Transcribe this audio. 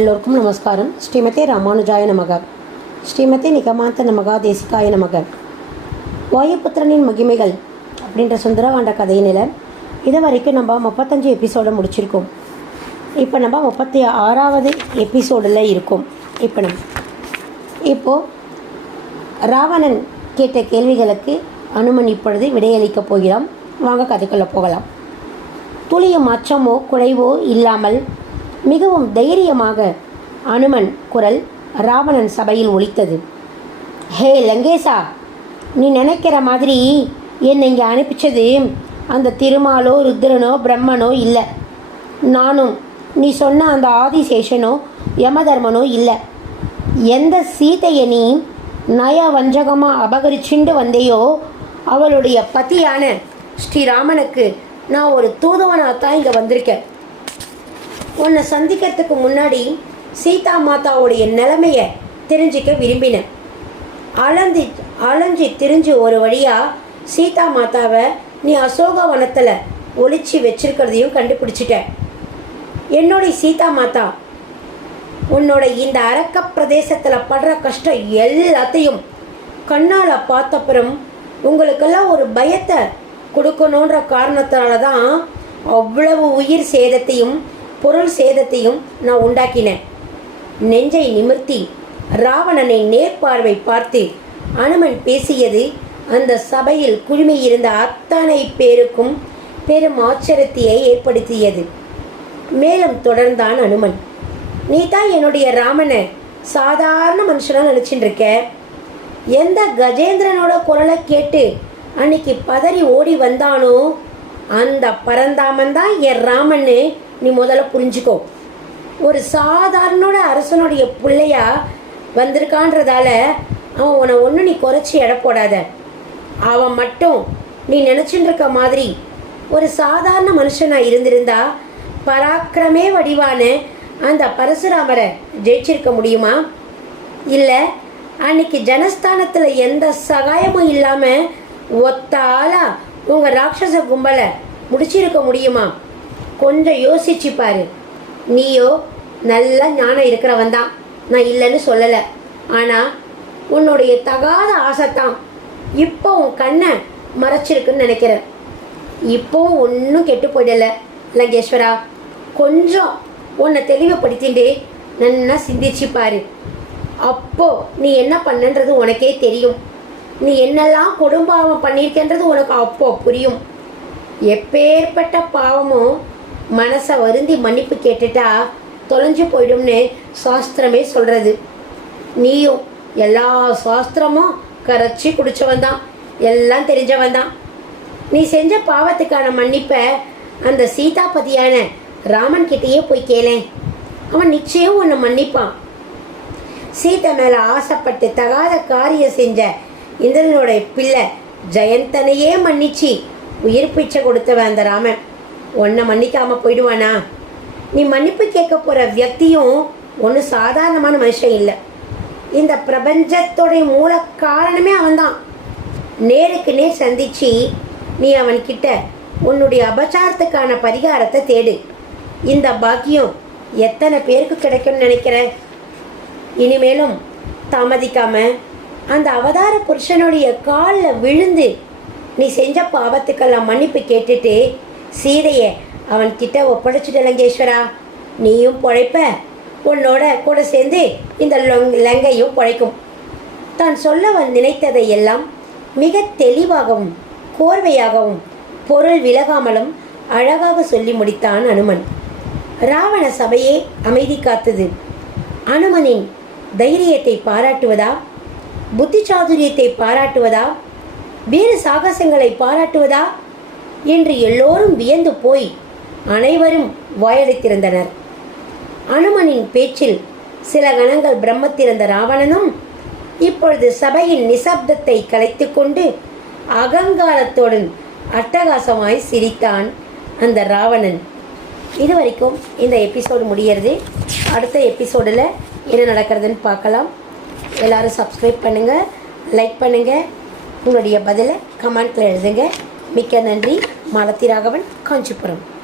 எல்லோருக்கும் நமஸ்காரம். ஸ்ரீமதே ராமானுஜாய நமக. ஸ்ரீமதே நிகமாந்த நமகா தேசிகாய நமக. வாயுபுத்திரனின் மகிமைகள் அப்படின்ற சுந்தரகாண்ட கதையினில் இது வரைக்கும் நம்ம முப்பத்தஞ்சு எபிசோடை முடிச்சிருக்கோம். இப்போ நம்ம முப்பத்தி ஆறாவது எபிசோடில் இருக்கோம். இப்போ நம்ம இப்போது ராவணன் கேட்ட கேள்விகளுக்கு அனுமன் இப்பொழுது விடையளிக்கப் போகிறோம் வாங்க கதைக்குள்ளே போகலாம். துளியும் அச்சமோ குறைவோ இல்லாமல் மிகவும் தைரியமாக அனுமன் குரல் ராவணன் சபையில் ஒலித்தது. ஹே லங்கேசா நீ நினைக்கிற மாதிரி என்னை இங்கே அனுப்பிச்சது அந்த திருமாலோ ருத்ரனோ பிரம்மனோ இல்லை. நானும் நீ சொன்ன அந்த ஆதிசேஷனோ யமதர்மனோ இல்லை. எந்த சீதையை நீ நய வஞ்சகமாக அபகரிச்சுண்டு வந்தையோ அவளுடைய பத்தியான ஸ்ரீராமனுக்கு நான் ஒரு தூதுவனாக தான் இங்கே வந்திருக்கேன். உன்னை சந்திக்கிறதுக்கு முன்னாடி சீதா மாதாவுடைய நிலைமையை தெரிஞ்சிக்க விரும்பினேன். அலஞ்சி அலைஞ்சி திரிஞ்சு ஒரு வழியாக சீதா மாதாவை நீ அசோகவனத்தில் ஒழிச்சு வச்சிருக்கிறதையும் கண்டுபிடிச்சிட்ட என்னுடைய சீதா மாதா உன்னோட இந்த அரக்க பிரதேசத்தில் படுற கஷ்டம் எல்லாத்தையும் கண்ணால் பார்த்தப்புறம் உங்களுக்கெல்லாம் ஒரு பயத்தை கொடுக்கணுன்ற காரணத்தினால தான் அவ்வளவு உயிர் சேதத்தையும் பொருள் சேதத்தையும் நான் உண்டாக்கினேன். நெஞ்சை நிமிர்த்தி ராவணனை நேர்பார்வை பார்த்து அனுமன் பேசியது அந்த சபையில் குழுமியிருந்த அத்தனை பேருக்கும் பெரும் ஆச்சரியத்தையை ஏற்படுத்தியது. மேலும் தொடர்ந்தான் அனுமன். நீ தான் என்னுடைய ராமனை சாதாரண மனுஷனாக நினச்சிட்டு இருக்க எந்த கஜேந்திரனோட குரலை கேட்டு அன்னைக்கு பதறி ஓடி வந்தானோ? அந்த பரந்தாமன் தான் என் ராமன்னு நீ முதல்ல புரிஞ்சுக்கோ. ஒரு சாதாரணோட அரசனுடைய பிள்ளையா வந்திருக்கான்றதால அவன் உன்னை ஒன்று நீ குறைச்சி எடை போடாத. அவன் மட்டும் நீ நினச்சிட்டு இருக்க மாதிரி ஒரு சாதாரண மனுஷனாக இருந்திருந்தா பராக்கிரமே வடிவான அந்த பரசுராமரை ஜெயிச்சிருக்க முடியுமா? இல்லை அன்னைக்கு ஜனஸ்தானத்தில் எந்த சகாயமும் இல்லாமல் ஒத்தாலா உங்கள் ராட்சச கும்பலை முடிச்சிருக்க முடியுமா? கொஞ்சம் யோசிச்சு பாரு. நீயோ நல்ல ஞானம் இருக்கிறவன் தான். நான் இல்லைன்னு சொல்லலை. ஆனால் உன்னுடைய தகாத ஆசைத்தான் இப்போ உன் கண்ணை மறைச்சிருக்குன்னு நினைக்கிறேன். இப்போ ஒன்றும் கெட்டு போயிடல லங்கேஸ்வரா. கொஞ்சம் உன்னை தெளிவுபடுத்திட்டு நன்னா சிந்திச்சு பாரு. அப்போ நீ என்ன பண்ணன்றது உனக்கே தெரியும். நீ என்னெல்லாம் கொடும்பாவம் பண்ணியிருக்கன்றது உனக்கு அப்போ புரியும். எப்பேற்பட்ட பாவமும் மனசை வருந்தி மன்னிப்பு கேட்டுட்டா தொலைஞ்சு போயிடும்னு சாஸ்திரமே சொல்கிறது நீயும் எல்லா சாஸ்திரமும் கரைச்சி குடித்தவன் தான். எல்லாம் தெரிஞ்சவன் தான். நீ செஞ்ச பாவத்துக்கான மன்னிப்பை அந்த சீதாபதியான ராமன் கிட்டேயே போய் கேளேன். அவன் நிச்சயம் உன்னை மன்னிப்பான். சீதை மேலே ஆசைப்பட்டு தகாத காரியம் செஞ்ச இந்திரனுடைய பிள்ளை ஜெயந்தனையே மன்னிச்சு உயிர் பிச்சை கொடுத்தவன் அந்த ராமன். உன்னை மன்னிக்காமல் போயிடுவானா? நீ மன்னிப்பு கேட்க போகிற வியக்தியும் ஒன்றும் சாதாரணமான மனுஷன் இல்லை. இந்த பிரபஞ்சத்தோடைய மூல காரணமே அவன்தான். நேருக்கு நேர் சந்திச்சு நீ அவன்கிட்ட உன்னுடைய அபச்சாரத்துக்கான பரிகாரத்தை தேடு. இந்த பாக்கியம் எத்தனை பேருக்கு கிடைக்கும்னு நினைக்கிற? இனிமேலும் தாமதிக்காம அந்த அவதார புருஷனுடைய காலில் விழுந்து நீ செஞ்ச பாவத்துக்கெல்லாம் மன்னிப்பு கேட்டுட்டு சீதையை அவன் கிட்ட ஒப்படைச்சிட்ட லங்கேஸ்வரா. நீயும் பொழைப்ப உன்னோட கூட சேர்ந்து இந்த லொங் லங்கையும் பொழைக்கும். தான் சொல்ல நினைத்ததை எல்லாம் மிக தெளிவாகவும் கோர்வையாகவும் பொருள் விலகாமலும் அழகாக சொல்லி முடித்தான் அனுமன். ராவண சபையே அமைதி காத்தது. அனுமனின் தைரியத்தை பாராட்டுவதா? புத்தி சாதுரியத்தை பாராட்டுவதா? வீர சாகசங்களை பாராட்டுவதா? என்று எல்லோரும் வியந்து போய் அனைவரும் வாயடைத்திருந்தனர். அனுமனின் பேச்சில் சில கணங்கள் பிரம்மத்திருந்த ராவணனும் இப்பொழுது சபையின் நிசப்தத்தை கலைத்துக்கொண்டு அகங்காரத்துடன் அட்டகாசமாய் சிரித்தான் அந்த ராவணன். இது வரைக்கும் இந்த எபிசோடு முடியறது. அடுத்த எபிசோடில் என்ன நடக்கிறதுன்னு பார்க்கலாம். எல்லாரும் சப்ஸ்கிரைப் பண்ணுங்கள் லைக் பண்ணுங்கள் உங்களுடைய பதிலை கமெண்ட்டில் எழுதுங்க. மிக்க நன்றி. மாலத்தி ராகவன் காஞ்சிபுரம்.